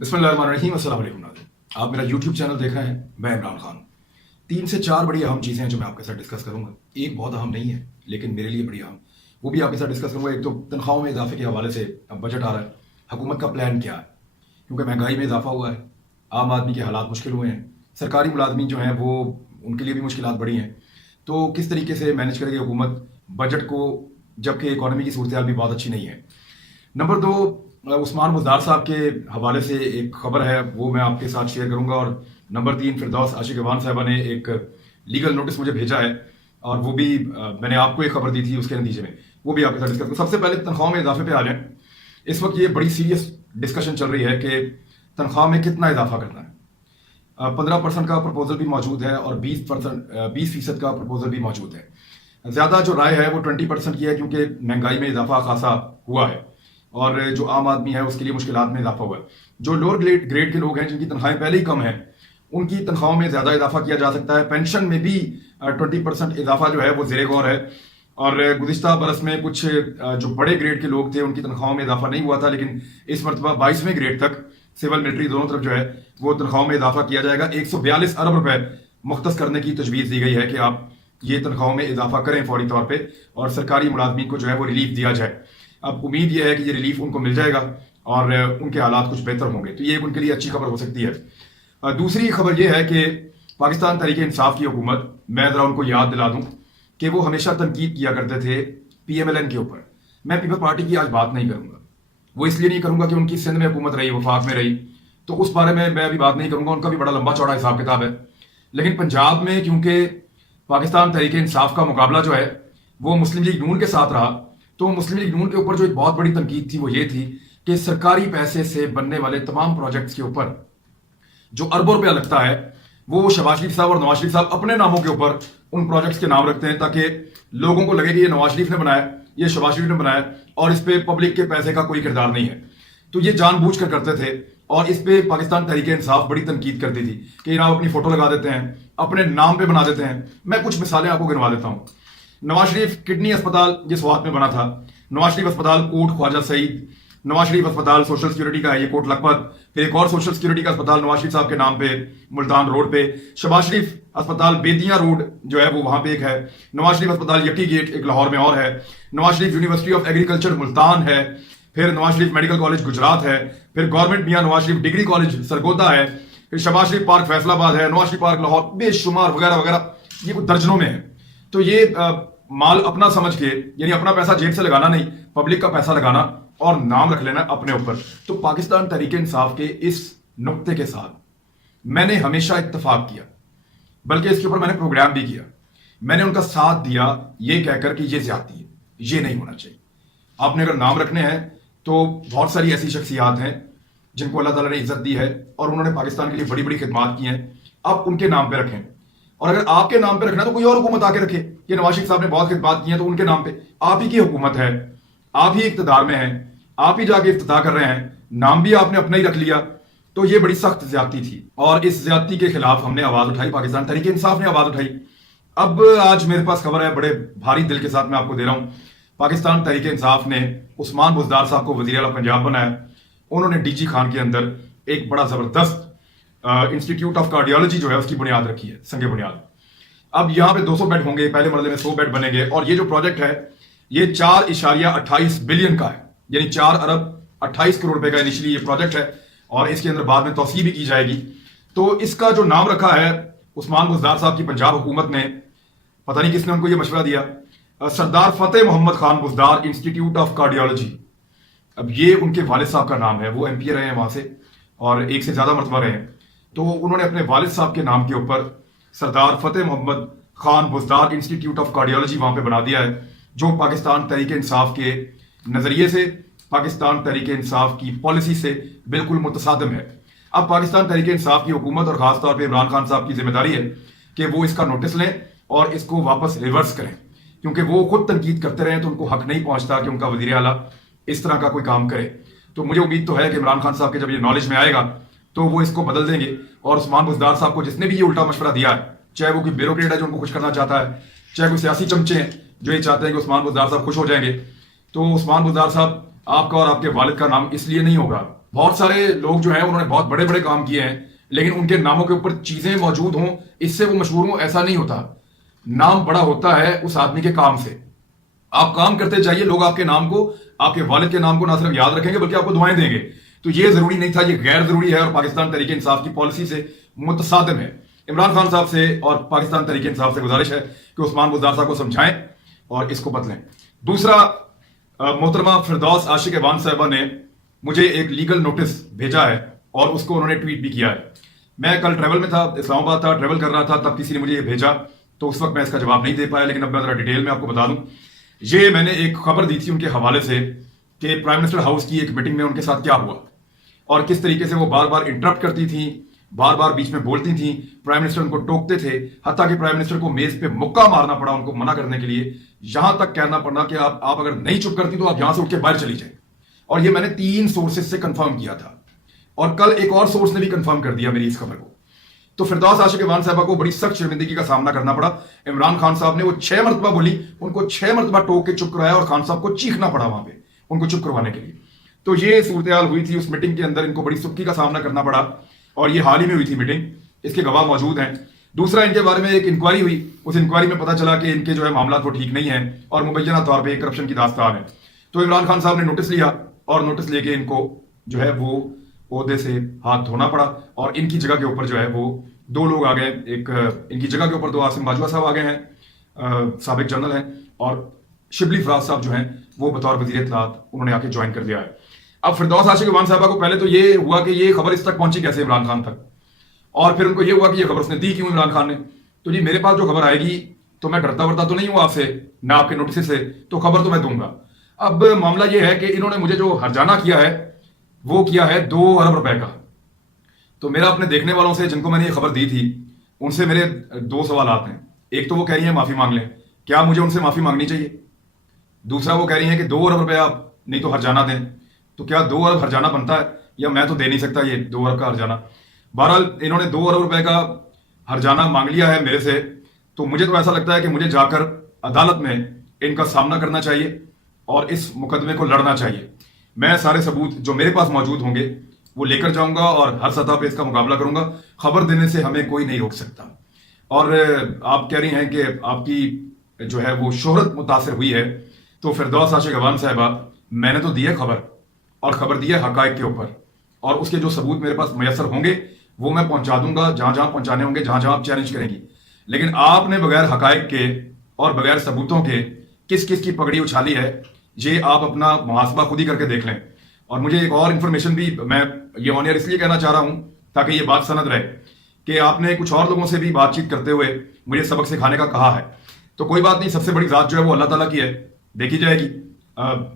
बिस्मिल्लाहिर्रहमानिर्रहीम। अस्सलाम वालेकुम नाज़रीन, आप मेरा यूट्यूब चैनल देख रहे हैं। मैं इमरान खान। 3 से 4 बड़ी अहम चीज़ें हैं जो मैं आपके साथ डिस्कस करूंगा। एक बहुत अहम नहीं है लेकिन मेरे लिए बड़ी अहम, वो भी आपके साथ डिस्कस करूंगा। एक तो तनख्वाहों में इजाफे के हवाले से अब बजट आ रहा है, हुकूमत का प्लान क्या है, क्योंकि महंगाई में इजाफा हुआ है, आम आदमी के हालात मुश्किल हुए हैं, सरकारी मुलाजमीन जो हैं वो उनके लिए भी मुश्किलात बढ़ी हैं। तो किस तरीके से मैनेज करेगी हुकूमत बजट को, जबकि इकॉनमी की सूरत हाल भी बहुत अच्छी नहीं है। नंबर 2, उस्मान बुज़दार साहब के हवाले से एक खबर है, वो मैं आपके साथ शेयर करूंगा। और नंबर 3, फिरदौस आशिक अवान साहबा ने एक लीगल नोटिस मुझे भेजा है, और वो भी मैंने आपको एक खबर दी थी, उसके नतीजे में वो भी आपके साथ डिस्कस करूँगा। सबसे पहले तनख्वाह में इजाफे पे आ जाएं। इस वक्त ये बड़ी सीरियस डिस्कशन चल रही है कि तनख्वाह में कितना इजाफा करना है। 15% का प्रपोजल भी मौजूद है और 20% का प्रपोजल भी मौजूद है। ज़्यादा जो राय है वो 20% की है, क्योंकि महंगाई में इजाफा खासा हुआ है और जो आम आदमी है उसके लिए मुश्किलात में इजाफा हुआ है। जो लोअर ग्रेड के लोग हैं जिनकी तनख्वाहें पहले ही कम हैं, उनकी तनख्वाहों में ज़्यादा इजाफा किया जा सकता है। पेंशन में भी 20% इजाफा जो है वो ज़ेरे गौर है। और गुज़िश्ता बरस में कुछ जो बड़े ग्रेड के लोग थे उनकी तनख्वाहों में इजाफा नहीं हुआ था, लेकिन इस मरतबा 22वें ग्रेड तक सिविल मिलिट्री दोनों तरफ जो है वो तनख्वाहों में इजाफा किया जाएगा। 142 अरब रुपए मुख्तस करने की तजवीज़ दी गई है कि आप ये तनख्वाहों में इजाफा करें फौरी तौर पर, और सरकारी मुलाजमीन को जो है वो रिलीफ दिया जाए। अब उम्मीद यह है कि ये रिलीफ उनको मिल जाएगा और उनके हालात कुछ बेहतर होंगे, तो ये उनके लिए अच्छी खबर हो सकती है। दूसरी खबर यह है कि पाकिस्तान तहरीक इंसाफ की हुकूमत, मैं ज़रा उनको याद दिला दूं कि वो हमेशा तनकीद किया करते थे PMLN के ऊपर। मैं पीपल्स पार्टी की आज बात नहीं करूंगा, वो इसलिए नहीं करूंगा कि उनकी सिंध में हुकूमत रही, वफाक में रही, तो उस बारे में मैं अभी बात नहीं करूंगा, उनका भी बड़ा लंबा चौड़ा हिसाब किताब है। लेकिन पंजाब में क्योंकि पाकिस्तान तहरीक इंसाफ का मुकाबला जो है वो मुस्लिम लीग नून के साथ रहा, तो मुस्लिम लीग नून के ऊपर जो एक बहुत बड़ी तनकीद थी वो ये थी कि सरकारी पैसे से बनने वाले तमाम प्रोजेक्ट्स के ऊपर जो अरबों रुपया लगता है वो शहबाज शरीफ साहब और नवाज शरीफ साहब अपने नामों के ऊपर उन प्रोजेक्ट्स के नाम रखते हैं, ताकि लोगों को लगे कि ये नवाज शरीफ ने बनाया, ये शहबाज शरीफ ने बनाया, और इस पे पब्लिक के पैसे का कोई किरदार नहीं है। तो ये जानबूझ कर करते थे, और इस पे पाकिस्तान तहरीक इंसाफ बड़ी तनकीद करती थी कि जनाब अपनी फोटो लगा देते हैं, अपने नाम पे बना देते हैं। मैं कुछ मिसालें आपको गिनवा देता हूँ। नवाज शरीफ किडनी अस्पताल जिस वक्त में बना था, नवाज शरीफ अस्पताल कोट ख्वाजा सईद, नवाज शरीफ अस्पताल सोशल सिक्योरिटी का है ये कोट लखपत, फिर एक और सोशल सिक्योरिटी का अस्पताल नवाज शरीफ साहब के नाम पे मुल्तान रोड पे, शहबाज शरीफ अस्पताल बेतियां रोड जो है वो वहां पे एक है, नवाज शरीफ अस्पताल यकी गेट एक लाहौर में और है, Nawaz Sharif university of agriculture Multan है, फिर नवाज शरीफ मेडिकल कॉलेज गुजरात है, फिर गवर्नमेंट मियां नवाज शरीफ डिग्री कॉलेज सरगोदा है, फिर शहबाज शरीफ पार्क फैसलाबाद है, नवाज शरीफ पार्क लाहौर, बेशुमार वगैरह वगैरह, ये कुछ दर्जनों में है। तो ये माल अपना समझ के, यानी अपना पैसा जेब से लगाना नहीं, पब्लिक का पैसा लगाना और नाम रख लेना अपने ऊपर। तो पाकिस्तान तहरीक इंसाफ के इस नुक्ते के साथ मैंने हमेशा इत्तेफाक किया, बल्कि इसके ऊपर मैंने प्रोग्राम भी किया। मैंने उनका साथ दिया ये कहकर कि ये ज्यादती है, ये नहीं होना चाहिए। आपने अगर नाम रखने हैं तो बहुत सारी ऐसी शख्सियात हैं जिनको अल्लाह ताला ने इज्जत दी है और उन्होंने पाकिस्तान के लिए बड़ी बड़ी खिदमात की हैं, आप उनके नाम पे रखें। और अगर आपके नाम पे रखना तो कोई और हुकूमत आके रखे कि नवाज शरीफ साहब ने बहुत खिदमात की हैं, तो उनके नाम पे, आप ही की हुकूमत है, आप ही इख्तिदार में हैं, आप ही जाके इफ्तिताह कर रहे हैं, नाम भी आपने अपना ही रख लिया, तो ये बड़ी सख्त ज्यादती थी। और इस ज्यादती के खिलाफ हमने आवाज उठाई, पाकिस्तान तहरीक इंसाफ ने आवाज उठाई। अब आज मेरे पास खबर है, बड़े भारी दिल के साथ मैं आपको दे रहा हूं, पाकिस्तान तहरीक इंसाफ ने उस्मान बुज़दार साहब को वज़ीर आला पंजाब बनाया। उन्होंने डीजी खान के अंदर एक बड़ा जबरदस्त इंस्टीट्यूट ऑफ कार्डियोलॉजी जो है उसकी बुनियाद रखी है, संगे बुनियाद। अब यहाँ पे 200 बेड होंगे, पहले मरहले में 100 बेड बनेंगे, और ये जो प्रोजेक्ट है ये 4.28 बिलियन का है, यानी 4 अरब 28 करोड़ रुपए का इनिशियली ये प्रोजेक्ट है, और इसके अंदर बाद में तौसीह भी की जाएगी। तो इसका जो नाम रखा है उस्मान बुज़दार साहब की पंजाब हुकूमत ने, पता नहीं किसने उनको ये मशवरा दिया, Sardar Fateh Mohammad Khan Buzdar institute of cardiology. अब ये उनके वालिद साहब का नाम है, वो MP रहे हैं वहां से और एक से ज्यादा मरतबा रहे हैं। तो उन्होंने अपने वालिद साहब के नाम के ऊपर Sardar Fateh Mohammad Khan Buzdar institute of cardiology वहां पे बना दिया है, जो पाकिस्तान तहरीक इंसाफ के नजरिए से, पाकिस्तान तहरीक इंसाफ की पॉलिसी से बिल्कुल मुतसादिम है। अब पाकिस्तान तहरीक इंसाफ की हुकूमत और खासतौर पर इमरान खान साहब की जिम्मेदारी है कि वो इसका नोटिस लें और इसको वापस रिवर्स करें, क्योंकि वो खुद तनकीद करते रहे तो उनको हक नहीं पहुंचता कि उनका वज़ीर आला इस तरह का कोई काम करे। तो मुझे उम्मीद तो है कि इमरान खान साहब के जब ये नॉलेज में आएगा तो वो इसको बदल देंगे, और उस्मान बुज़दार साहब को जिसने भी ये उल्टा मशवरा दिया है, चाहे वो कोई ब्यूरोक्रेट है जो उनको खुश करना चाहता है, चाहे कोई सियासी चमचे हैं जो ये चाहते हैं कि उस्मान बुज़दार साहब खुश हो जाएंगे, तो उस्मान बुज़दार साहब आपका और आपके वालिद का नाम इसलिए नहीं होगा بہت سارے لوگ جو ہیں انہوں نے بہت بڑے بڑے کام کیے ہیں لیکن ان کے ناموں کے اوپر چیزیں موجود ہوں اس سے وہ مشہور ہوں، ایسا نہیں ہوتا. نام بڑا ہوتا ہے اس آدمی کے کام سے. آپ کام کرتے جائیے، لوگ آپ کے نام کو، آپ کے والد کے نام کو نہ صرف یاد رکھیں گے بلکہ آپ کو دعائیں دیں گے. تو یہ ضروری نہیں تھا، یہ غیر ضروری ہے اور پاکستان تحریک انصاف کی پالیسی سے متصادم ہے. عمران خان صاحب سے اور پاکستان تحریک انصاف سے گزارش ہے کہ عثمان بزدار صاحب کو سمجھائیں اور اس کو بدلیں. دوسرا، محترمہ فردوس عاشق ایوان صاحبہ نے مجھے ایک لیگل نوٹس بھیجا ہے اور اس کو انہوں نے ٹویٹ بھی کیا ہے. میں کل ٹریول میں تھا، اسلام آباد تھا، ٹریول کر رہا تھا، تب کسی نے مجھے یہ بھیجا تو اس وقت میں اس کا جواب نہیں دے پایا، لیکن اب میں ذرا ڈیٹیل میں آپ کو بتا دوں. یہ میں نے ایک خبر دی تھی ان کے حوالے سے کہ پرائم منسٹر ہاؤس کی ایک میٹنگ میں ان کے ساتھ کیا ہوا اور کس طریقے سے وہ بار بار انٹرپٹ کرتی تھیں، بار بار بیچ میں بولتی تھیں، پرائم منسٹر ان کو ٹوکتے تھے، حتیٰ کہ پرائم منسٹر کو میز پہ مکہ مارنا پڑا ان کو منع کرنے کے لیے، یہاں تک کہنا پڑا کہ آپ اگر نہیں چپ کرتی تو آپ یہاں سے اٹھ کے باہر چلی جائیں. اور یہ میں نے 3 سورسز سے کنفرم کیا تھا اور کل ایک اور سورس نے بھی کنفرم کر دیا میری اس خبر کو. تو فردوس عاشق ایوان صاحبہ کو بڑی سخت شرمندگی کا سامنا کرنا پڑا. عمران خان صاحب نے وہ 6 مرتبہ بولی، ان کو 6 مرتبہ ٹوک کے چپ کرایا اور خان صاحب کو چیخنا پڑا وہاں پہ ان کو چپ کروانے کے لیے. تو یہ صورتحال ہوئی تھی اس میٹنگ کے اندر، ان کو بڑی سختی کا سامنا کرنا پڑا اور یہ حال ہی میں ہوئی تھی میٹنگ، اس کے گواہ موجود ہیں. دوسرا، ان کے بارے میں ایک انکوائری ہوئی، اس انکوائری میں پتہ چلا کہ ان کے جو ہے معاملات وہ ٹھیک نہیں ہیں اور مبینہ طور پہ کرپشن کی داستان ہے. تو عمران خان صاحب نے نوٹس لیا اور نوٹس لے کے ان کو جو ہے وہ عہدے سے ہاتھ دھونا پڑا اور ان کی جگہ کے اوپر جو ہے وہ 2 لوگ آ گئے. ایک ان کی جگہ کے اوپر 2 عاصم باجوہ صاحب آ گئے ہیں، سابق جنرل ہیں، اور شبلی فراز صاحب جو ہیں وہ بطور وزیر اطلاعات انہوں نے آ کے جوائن کر دیا ہے. اب فردوس عاشق ایوان صاحبہ کو پہلے تو یہ ہوا کہ یہ خبر اس تک پہنچی کیسے عمران خان تک، اور پھر ان کو یہ ہوا کہ یہ خبر اس نے دی کیوں عمران خان نے. تو جی میرے پاس جو خبر آئے گی تو میں ڈرتا ورتا تو نہیں ہوں آپ سے، نہ آپ کے نوٹس سے، تو خبر تو میں دوں گا. اب معاملہ یہ ہے کہ انہوں نے مجھے جو ہرجانہ کیا ہے وہ کیا ہے 2 ارب روپے کا. تو میرا اپنے دیکھنے والوں سے جن کو میں نے یہ خبر دی تھی ان سے میرے 2 سوالات ہیں. ایک تو وہ کہہ رہی ہیں معافی مانگ لیں، کیا مجھے ان سے معافی مانگنی چاہیے؟ دوسرا وہ کہہ رہی ہیں کہ 2 ارب روپے آپ نہیں تو ہرجانہ دیں. تو کیا 2 ارب ہرجانہ بنتا ہے یا میں تو دے نہیں سکتا یہ 2 ارب کا ہرجانہ؟ بہرحال انہوں نے 2 ارب روپے کا ہرجانہ مانگ لیا ہے میرے سے. تو مجھے تو ایسا لگتا ہے کہ مجھے جا کر عدالت میں ان کا سامنا کرنا چاہیے اور اس مقدمے کو لڑنا چاہیے. میں سارے ثبوت جو میرے پاس موجود ہوں گے وہ لے کر جاؤں گا اور ہر سطح پہ اس کا مقابلہ کروں گا. خبر دینے سے ہمیں کوئی نہیں روک سکتا. اور آپ کہہ رہی ہیں کہ آپ کی جو ہے وہ شہرت متاثر ہوئی ہے، تو فردوس عاشق ایوان صاحبہ میں نے تو دی ہے خبر، اور خبر دی ہے حقائق کے اوپر، اور اس کے جو ثبوت میرے پاس میسر ہوں گے وہ میں پہنچا دوں گا جہاں جہاں پہنچانے ہوں گے، جہاں جہاں آپ چیلنج کریں گی. لیکن آپ نے بغیر حقائق کے اور بغیر ثبوتوں کے کس کس کی پگڑی اچھالی ہے، یہ آپ اپنا محاسبہ خود ہی کر کے دیکھ لیں. اور مجھے ایک اور انفارمیشن بھی میں یہ آن ایئر اس لیے کہنا چاہ رہا ہوں تاکہ یہ بات سند رہے کہ آپ نے کچھ اور لوگوں سے بھی بات چیت کرتے ہوئے مجھے سبق سکھانے کا کہا ہے. تو کوئی بات نہیں، سب سے بڑی ذات جو ہے وہ اللہ تعالیٰ کی ہے، دیکھی جائے گی.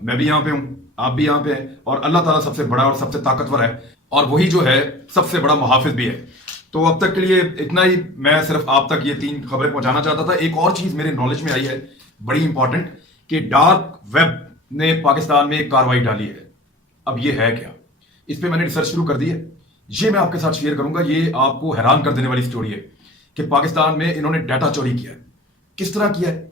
میں بھی یہاں پہ ہوں، آپ بھی یہاں پہ ہیں، اور اللہ تعالیٰ سب سے بڑا اور سب سے طاقتور ہے، اور وہی جو ہے سب سے بڑا محافظ بھی ہے. تو اب تک کے لیے اتنا ہی، میں صرف آپ تک یہ 3 خبریں پہنچانا چاہتا تھا. ایک اور چیز میرے نالج میں آئی ہے بڑی امپورٹنٹ، کہ ڈارک ویب نے پاکستان میں ایک کاروائی ڈالی ہے. اب یہ ہے کیا؟ اس پہ میں نے ریسرچ شروع کر دی ہے، یہ میں آپ کے ساتھ شیئر کروں گا. یہ آپ کو حیران کر دینے والی سٹوری ہے کہ پاکستان میں انہوں نے ڈیٹا چوری کیا ہے. کس طرح کیا ہے،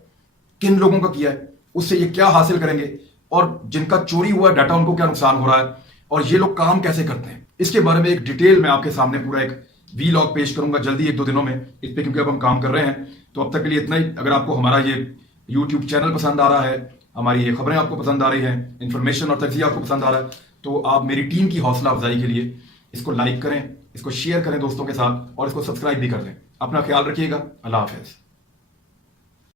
کن لوگوں کا کیا ہے، اس سے یہ کیا حاصل کریں گے، اور جن کا چوری ہوا ہے ڈیٹا ان کو کیا نقصان ہو رہا ہے، اور یہ لوگ کام کیسے کرتے ہیں، اس کے بارے میں ایک ڈیٹیل میں آپ کے سامنے پورا ایک وی لاگ پیش کروں گا جلدی 1-2 دنوں میں اس پہ، کیونکہ اب ہم کام کر رہے ہیں. تو اب تک کے لیے اتنا ہی. اگر آپ کو ہمارا یہ یوٹیوب چینل پسند آ رہا ہے، ہماری یہ خبریں آپ کو پسند آ رہی ہیں، انفارمیشن اور تجزیہ آپ کو پسند آ رہا ہے، تو آپ میری ٹیم کی حوصلہ افزائی کے لیے اس کو لائک کریں، اس کو شیئر کریں دوستوں کے ساتھ، اور اس کو سبسکرائب بھی کر دیں. اپنا خیال رکھیے گا. اللہ حافظ.